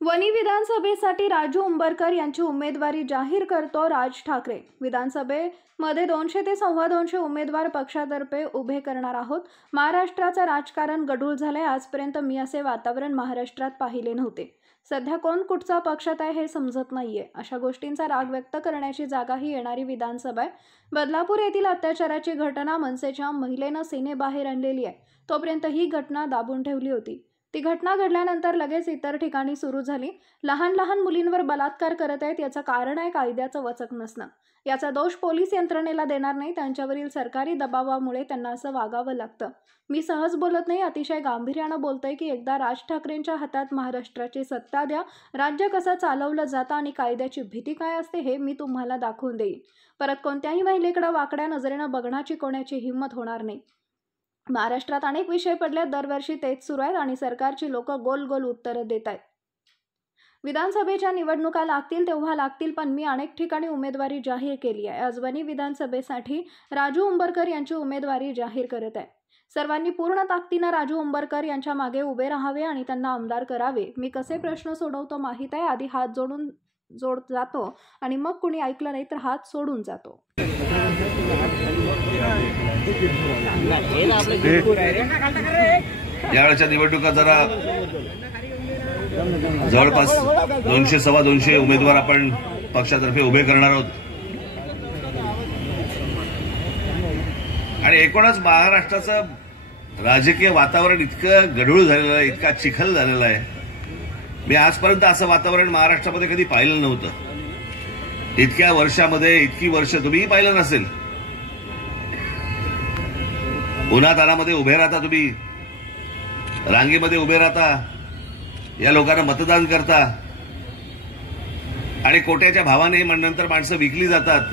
वणी विधानसभेसाठी राजू उंबरकर यांची उमेदवारी जाहीर करतो राज ठाकरे। विधानसभेमध्ये 200 ते 250 उमेदवार पक्षातर्फे उभे करणार आहोत। महाराष्ट्राचं राजकारण गढूळ झालंय। आजपर्यंत मी असे वातावरण महाराष्ट्रात पाहिले नव्हते। सध्या कोण कुठचा पक्षात आहे हे समजत नाहीये। अशा गोष्टींचा राग व्यक्त करण्याची जागा ही येणारी विधानसभा आहे। बदलापूर येथील अत्याचाराची घटना मनसेच्या महिलेनं सेनेबाहेर आणलेली आहे। तोपर्यंत ही घटना दाबून ठेवली होती। ती घटना घडल्यानंतर लगेच इतर ठिकाणी सुरू झाली। लहान लहान मुलींवर बलात्कार करत आहेत। याचं कारण आहे कायद्याचं वचक नसणं। याचा दोष पोलीस यंत्रणेला देणार नाही। त्यांच्यावरील सरकारी दबावामुळे त्यांना असं वागावं लागतं। मी सहज बोलत नाही, अतिशय गांभीर्यानं बोलतोय की एकदा राज ठाकरेंच्या हातात महाराष्ट्राची सत्ता द्या। राज्य कसं चालवलं जातं आणि कायद्याची भीती काय असते हे मी तुम्हाला दाखवून देईन। परत कोणत्याही महिलेकडे वाकड्या नजरेनं बघण्याची कोणाची हिंमत होणार नाही। महाराष्ट्रात अनेक विषय पडले, दरवर्षी तेच सुरू आहेत आणि सरकारची लोक गोल गोल उत्तरं देत आहेत। विधानसभेच्या निवडणुका लागतील तेव्हा लागतील, पण मी अनेक ठिकाणी उमेदवारी जाहीर केली आहे। आज वणी विधानसभेसाठी राजू उंबरकर यांची उमेदवारी जाहीर करत आहे। सर्वांनी पूर्ण ताकदीनं राजू उंबरकर यांच्या मागे उभे राहावे आणि त्यांना आमदार करावे। मी कसे प्रश्न सोडवतो माहीत आहे। आधी हात जोडून जातो आणि मग कुणी ऐकलं नाही तर हात सोडून जातो। यावेळच्या निवडणुका जरा जवळपास 200-250 उमेदवार आपण पक्षातर्फे उभे करणार आहोत आणि एकूणच महाराष्ट्राचं राजकीय वातावरण इतकं गढूळ झालेलं आहे, इतका चिखल झालेला आहे। मी आजपर्यंत असं वातावरण महाराष्ट्रामध्ये कधी पाहिलं नव्हतं। इतक्या वर्षामध्ये इतकी वर्ष तुम्हीही पाहिलं नसेल। उन्हातानामध्ये उभे राहता, तुम्ही रांगेमध्ये उभे राहता, या लोकांना मतदान करता आणि कोट्याच्या भावाने नंतर माणसं विकली जातात।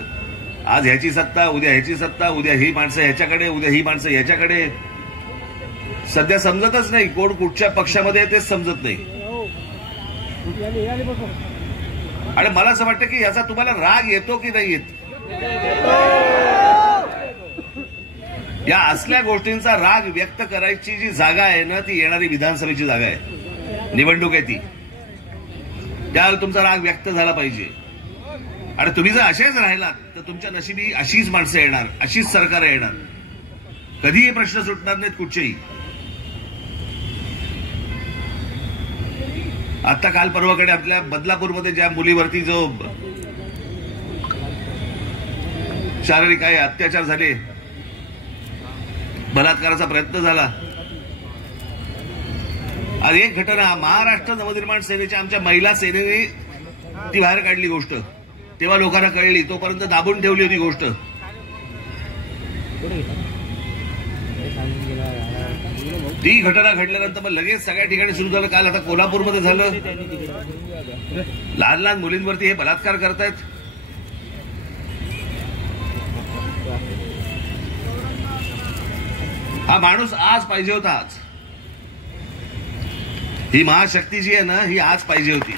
आज ह्याची सत्ता, उद्या ह्याची सत्ता, उद्या ही माणसं ह्याच्याकडे, उद्या ही माणसं ह्याच्याकडे। सध्या समजतच नाही कोण कुठच्या पक्षामध्ये आहे तेच समजत नाही। आणि मला असं वाटतं की याचा तुम्हाला राग येतो की नाही येत। या असल्या गोष्टींचा राग व्यक्त करायची जी जागा आहे ना, ती येणारी विधानसभेची जागा आहे, निवडणूक आहे ती। त्यावर तुमचा राग व्यक्त झाला पाहिजे आणि तुम्ही जर असेच राहिलात तर तुमच्या नशिबी अशीच माणसं येणार, अशीच सरकार येणार। कधीही प्रश्न सुटणार नाहीत कुठचेही। आता काल परवाकडे आपल्या बदलापूरमध्ये ज्या मुलीवरती जो शारीरिक काही अत्याचार झाले, बलात्काराचा प्रयत्न झाला, आणि एक घटना महाराष्ट्र नवनिर्माण सेनेच्या आमच्या महिला सेनेने ती बाहेर काढली गोष्ट, तेव्हा लोकांना कळली, तोपर्यंत दाबून ठेवली होती गोष्ट। ती घटना घडल्यानंतर मग लगेच सगळ्या ठिकाणी सुरू झालं। काल आता कोल्हापूरमध्ये झालं, लहान लहान मुलींवरती हे बलात्कार करतायत। हा माणूस आज पाहिजे होता। आज ही महाशक्ती जी आहे ना, ही आज पाहिजे होती।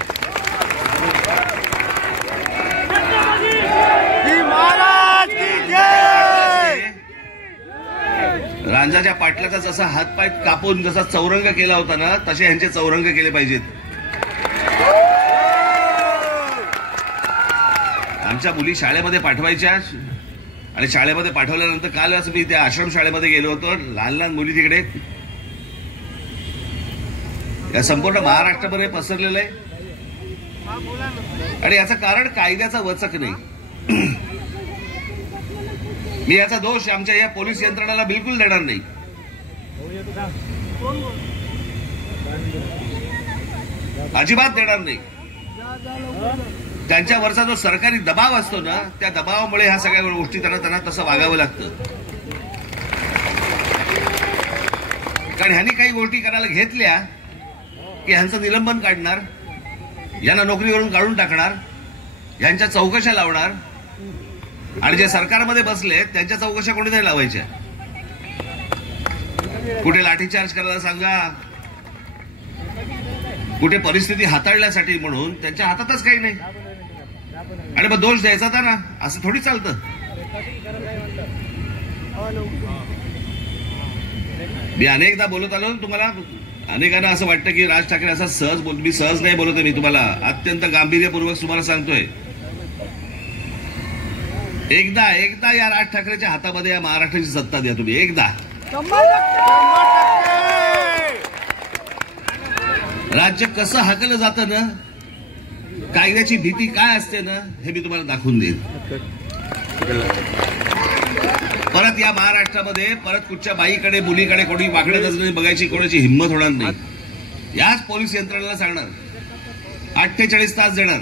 रांजाच्या पाटल्याचा जसा हातपाय कापून जसा चौरंग केला होता ना, तसे यांचे चौरंग केले पाहिजेत। आमच्या मुली शाळेमध्ये पाठवायच्या आणि शाळेमध्ये पाठवल्यानंतर कालच मी त्या आश्रम शाळेमध्ये गेलो होतो। लहान लहान मुली तिकडे या संपूर्ण महाराष्ट्रामध्ये पसरलेलं आहे आणि याचं कारण कायद्याचं वचक नाही। मी याचा दोष आमच्या या पोलीस यंत्रणेला बिलकुल देणार नाही। अजिबात देणार नाही। त्यांच्यावरचा जो सरकारी दबाव असतो ना, त्या दबावामुळे ह्या सगळ्या गोष्टी त्यांना तसं वागावं लागतं। कारण ह्यांनी काही गोष्टी करायला घेतल्या की ह्यांचं निलंबन काढणार, यांना नोकरीवरून काढून टाकणार, यांच्या चौकशा लावणार आणि जे सरकारमध्ये बसले त्यांच्या चौकशा कोणी नाही लावायच्या। कुठे लाठीचार्ज करायला सांगा, कुठे परिस्थिती हाताळण्यासाठी म्हणून त्यांच्या हातातच काही नाही आणि मग दोष द्यायचा होता ना, असं थोडी चालतं। मी अनेकदा बोलत आलो तुम्हाला, अनेकांना असं वाटतं की राज ठाकरे असा सहज बोल, मी सहज नाही बोलतोय, मी तुम्हाला अत्यंत गांभीर्यपूर्वक तुम्हाला सांगतोय. एकदा या राज ठाकरेच्या हातामध्ये या महाराष्ट्राची सत्ता द्या तुम्ही. एकदा राज्य कसं हाकलं जातं ना, कायद्याची भीती काय असते ना, हे मी तुम्हाला दाखवून देईन. परत या महाराष्ट्रामध्ये परत कुठच्या बाईकडे मुलीकडे कोणी वाकडे नजरेने बघायची कोणाची हिंमत होणार नाही. याच पोलीस यंत्रणेला सांगणार, 48 तास देणार.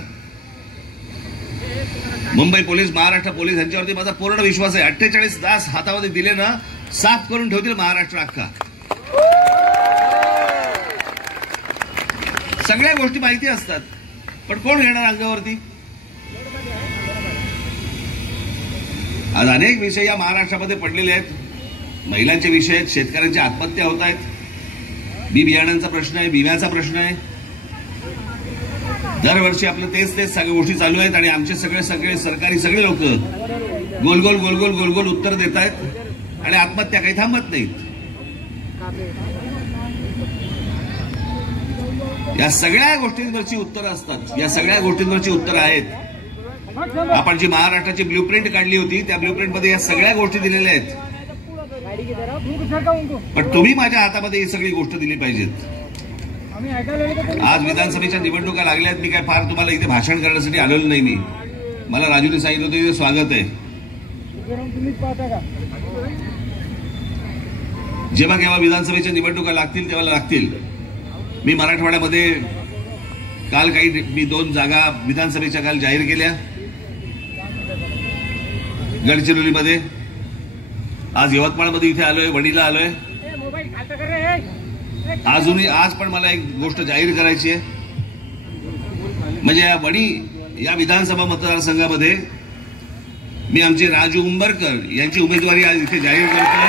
मुंबई पोलीस, महाराष्ट्र पोलीस यांच्यावरती माझा पूर्ण विश्वास आहे. 48 तास हातामध्ये दिले ना, साफ करून ठेवतील महाराष्ट्र अख्खा. सगळ्या गोष्टी माहिती असतात, पण कोण घेणार अंगावरती? आज अनेक विषय या महाराष्ट्रामध्ये पडलेले आहेत. महिलांचे विषय आहेत, शेतकऱ्यांच्या आत्महत्या होत आहेत, बी बियाण्यांचा प्रश्न आहे, विम्याचा प्रश्न आहे. दरवर्षी आपलं तेच सगळ्या गोष्टी चालू आहेत आणि आमचे सगळे सरकारी सगळे लोक गोल गोल उत्तर देत आहेत आणि आत्महत्या काही थांबत नाहीत. या सगळ्या गोष्टींवरची उत्तरं असतात, या सगळ्या गोष्टींवरची उत्तरं आहेत. आपण जी महाराष्ट्राची ब्ल्यूप्रिंट काढली होती, त्या ब्ल्यूप्रिंटमध्ये या सगळ्या गोष्टी दिलेल्या आहेत. पण तुम्ही माझ्या हातामध्ये ही सगळी गोष्ट दिली पाहिजेत. आज विधानसभेच्या निवडणुका लागल्यात. मी काय फार तुम्हाला इथे भाषण करण्यासाठी आलेलो नाही. मला राजूने सांगितलं होतं इथे स्वागत आहे. जेव्हा केव्हा विधानसभेच्या निवडणुका लागतील तेव्हा लागतील. मी मराठवाड्यामध्ये काल मी 2 जागा विधानसभेच्या काल जाहीर केल्या. गडचिरोलीमध्ये, आज यवतमाळमध्ये इथे आलोय, वणीला आलोय. आज पण मला एक गोष्ट जाहीर करायची आहे. म्हणजे या वणी या विधानसभा मतदारसंघामध्ये मी आमचे राजू उंबरकर यांची उमेदवारी आज इथे जाहीर करतोय.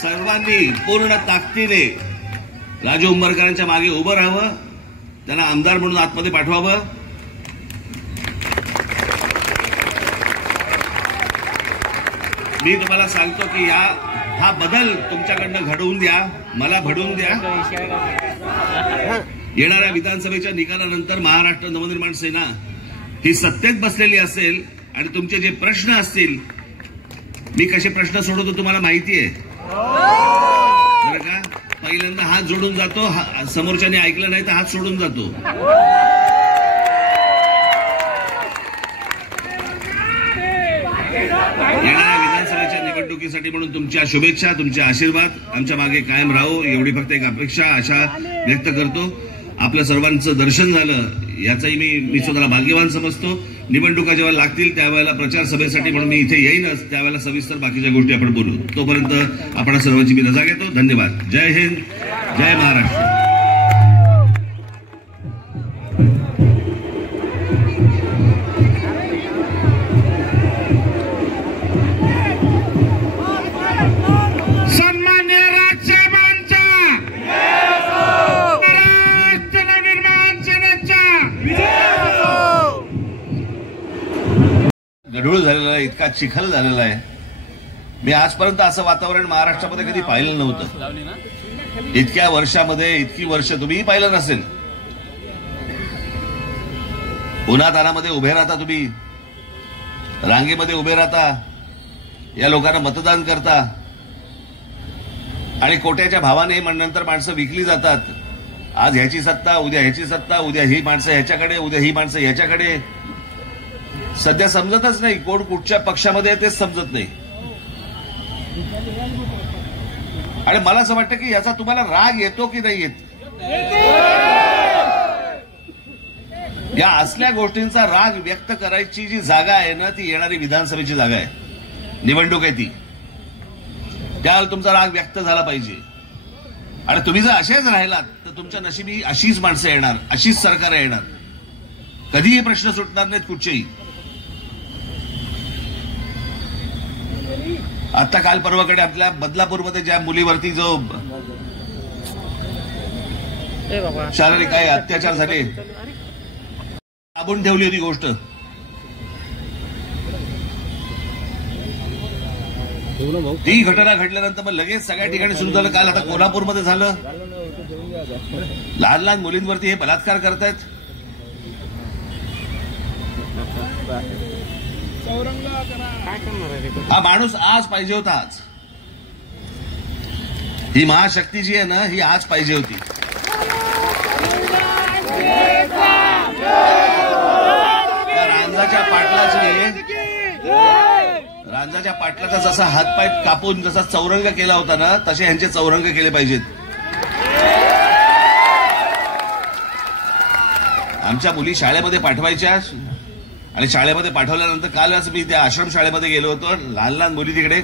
सर्वांनी पूर्ण ताकदीने राजू उंबरकरांच्या मागे उभं राहावं, त्यांना आमदार म्हणून आतमध्ये पाठवावं. मी तुम्हाला सांगतो की हा बदल तुमच्याकडनं घडवून द्या, मला घडवून द्या. येणाऱ्या विधानसभेच्या निकालानंतर महाराष्ट्र नवनिर्माण सेना ही सत्तेत बसलेली असेल आणि तुमचे जे प्रश्न असतील, मी कसे प्रश्न सोडवतो तुम्हाला माहिती आहे बरं का. पहिल्यांदा हात जोडून जातो, समोरच्याने ऐकलं नाही तर हात सोडून जातो. येणाऱ्या विधानसभेच्या निवडणुकीसाठी म्हणून तुमच्या शुभेच्छा, तुमचे आशीर्वाद आमच्या मागे कायम राहो, एवढी फक्त एक अपेक्षा आशा व्यक्त करतो. आपल्या सर्वांचं दर्शन झालं याचाही मी स्वतःला भाग्यवान समजतो. निवडणुका जेव्हा लागतील त्यावेळेला प्रचार सभेसाठी म्हणून मी इथे येईनच, त्यावेळेला सविस्तर बाकीच्या गोष्टी आपण बोलू. तोपर्यंत आपण सर्वांची मी रजा घेतो. धन्यवाद. जय हिंद, जय महाराष्ट्र. गढूळ झालेला आहे, इतका चिखल झालेला आहे. मी आजपर्यंत असं वातावरण महाराष्ट्रामध्ये कधी पाहिलं नव्हतं. इतक्या वर्षामध्ये इतकी वर्ष तुम्हीही पाहिलं नसेल. उन्हातानामध्ये उभे राहता, तुम्ही रांगेमध्ये उभे राहता, या लोकांना मतदान करता आणि कोट्याच्या भावाने नंतर माणसं विकली जातात. आज ह्याची सत्ता, उद्या ह्याची सत्ता, उद्या ही माणसं ह्याच्याकडे, उद्या ही माणसं ह्याच्याकडे. सध्या समजतच नाही कोण कुठच्या पक्षामध्ये आहे तेच समजत नाही. आणि मला असं वाटतं की याचा तुम्हाला राग येतो की नाही येत. या असल्या गोष्टींचा राग व्यक्त करायची जी जागा आहे ना, ती येणारी विधानसभेची जागा आहे, निवडणूक आहे ती. त्यावेळेला तुमचा राग व्यक्त झाला पाहिजे. आणि तुम्ही जर असेच राहिलात तर तुमच्या नशिबी अशीच माणसं येणार, अशीच सरकार येणार. कधीही प्रश्न सुटणार नाहीत कुठचेही. आता काल परवाकडे आपल्या बदलापूरमध्ये ज्या मुलीवरती जो शारीरिक काही अत्याचार झाले, दाबून ठेवली होती गोष्ट. ती घटना घडल्यानंतर मग लगेच सगळ्या ठिकाणी सुरू झालं. काल आता कोल्हापूरमध्ये झालं. लहान लहान मुलींवरती हे बलात्कार करतायत. हा माणूस आज पाहिजे होता. आज ही महाशक्ती जी आहे ना, ही आज पाहिजे होती. रांजाच्या पाटलाचा जसा हातपाय कापून जसा चौरंग केला होता ना, तसे ह्यांचे चौरंग केले पाहिजेत. आमच्या मुली शाळेमध्ये पाठवायच्या आणि शाळेमध्ये पाठवल्यानंतर कालच मी त्या आश्रम शाळेमध्ये गेलो होतो. लहान लहान मुली तिकडे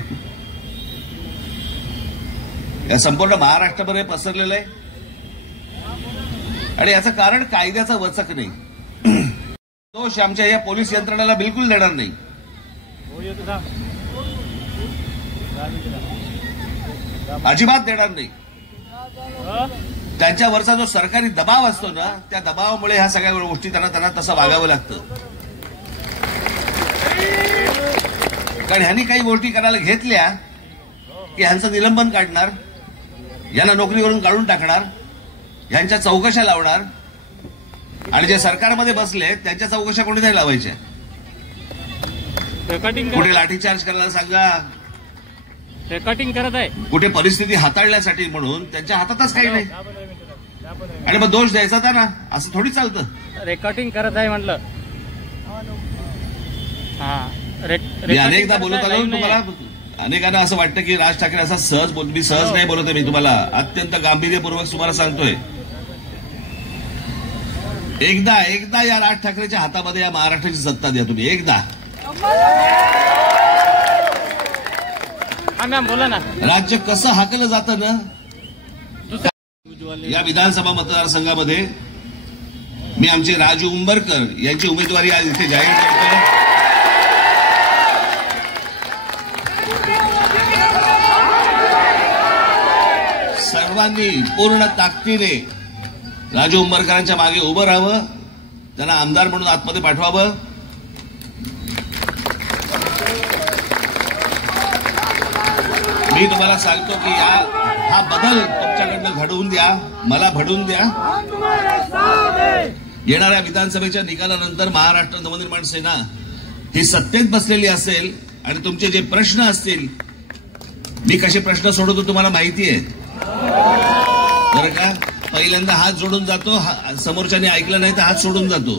या संपूर्ण महाराष्ट्रभर हे पसरलेलं आहे आणि याचं कारण कायद्याचा वचक नाही. दोष आमच्या या पोलीस यंत्रणेला बिलकुल देणार नाही. अजिबात देणार नाही. त्यांच्यावरचा जो सरकारी दबाव असतो ना, त्या दबावामुळे ह्या सगळ्या गोष्टी त्यांना तसं वागावं लागतं. कारण ह्यांनी काही गोष्टी करायला घेतल्या की ह्यांचं निलंबन काढणार, यांना नोकरीवरून काढून टाकणार, ह्यांच्या चौकशा लावणार आणि जे सरकारमध्ये बसले त्यांच्या चौकशा कोणी नाही लावायच्या. कुठे लाठीचार्ज करायला सांगा, रेकॉर्डिंग करत आहे, कुठे परिस्थिती हाताळण्यासाठी म्हणून त्यांच्या हातातच काही नाही आणि मग दोष द्यायचा त्यांना. असं थोडी चालतं. रेकॉर्डिंग करत आहे म्हटलं. मी अनेकदा बोलत आलो तुम्हाला. अनेकांना असं वाटतं की राज ठाकरे असा सहज बोल. मी सहज नाही बोलत आहे. मी तुम्हाला अत्यंत गांभीर्यपूर्वक तुम्हाला सांगतोय. एकदा या राज ठाकरेच्या हातामध्ये या महाराष्ट्राची सत्ता द्या तुम्ही. एकदा मॅम बोला ना. राज्य कसं हाकलं जातं ना. या विधानसभा मतदारसंघामध्ये मी आमचे राजू उंबरकर यांची उमेदवारी आज इथे जाहीर करतो. सर्वांनी पूर्ण ताकदीने राजू उंबरकरांच्या मागे उभं राहावं, त्यांना आमदार म्हणून आतमध्ये पाठवावं. मी तुम्हाला सांगतो की हा बदल तुमच्याकडनं घडवून द्या, मला घडवून द्या. येणाऱ्या विधानसभेच्या निकालानंतर महाराष्ट्र नवनिर्माण सेना ही सत्तेत बसलेली असेल आणि तुमचे जे प्रश्न असतील, मी कसे प्रश्न सोडवतो तुम्हाला माहिती आहे बरं का. पहिल्यांदा हात जोडून जातो, समोरच्याने ऐकलं नाही तर हात सोडून जातो.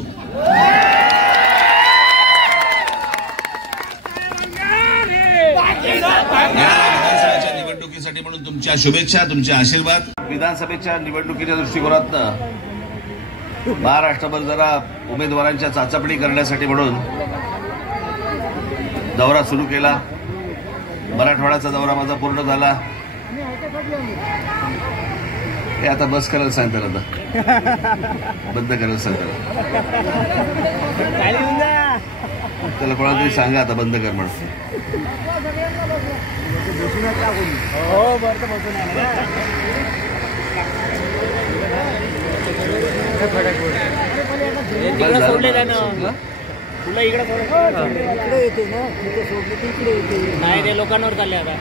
विधानसभेच्या निवडणुकीसाठी म्हणून तुमच्या शुभेच्छा, तुमचे आशीर्वाद. विधानसभेच्या निवडणुकीच्या दृष्टिकोनातनं महाराष्ट्रभर जरा उमेदवारांच्या चाचपणी करण्यासाठी म्हणून दौरा सुरू केला. मराठवाड्याचा दौरा माझा पूर्ण झाला. हे आता बस करायला सांगतात, आता बंद करायला सांगतात. त्याला कोणाला तरी सांगा आता बंद कर म्हणून. तुला इकडे येते ना, नाही ते लोकांवर चालले आता.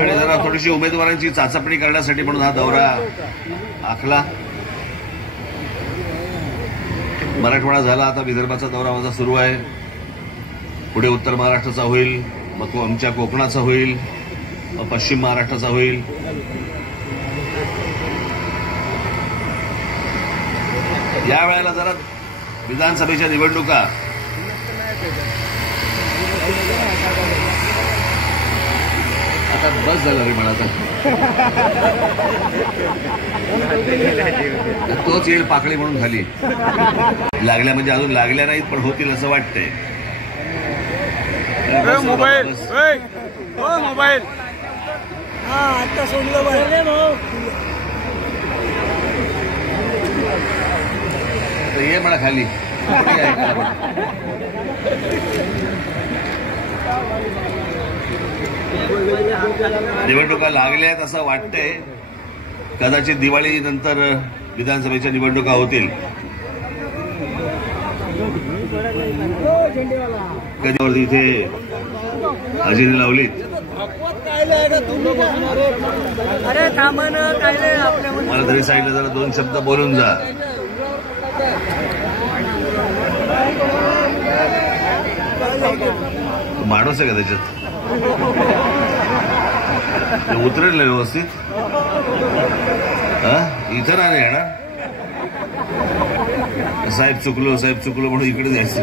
आणि जरा थोडीशी उमेदवारांची चाचपणी करण्यासाठी म्हणून हा दौरा आखला. मराठवाडा झाला, आता विदर्भाचा दौरा माझा सुरू आहे. पुढे उत्तर महाराष्ट्राचा होईल, मग आमच्या कोकणाचा होईल, मग पश्चिम महाराष्ट्राचा होईल. या वेळेला जरा विधानसभेच्या निवडणुका आता बस झालं रे मला. आता तोच येईल पाकळी म्हणून खाली. लागल्या म्हणजे अजून लागल्या नाहीत, पण होतील असं वाटतंय. मोबाईल मोबाईल आता सोडलं ये म्हणा खाली. निवडणुका लागल्या आहेत असं वाटतंय. कदाचित दिवाळीनंतर विधानसभेच्या निवडणुका होतील. कधी इथे हजेरी लावलीत. अरे कामन काय नाही आपल्या मला तरी सांगितलं जरा 2 शब्द बोलून जा. माणूस आहे का त्याच्यात? ते उतरेल ना व्यवस्थित? इथं नाही येणार. साहेब चुकलो म्हणून इकडे जायचं.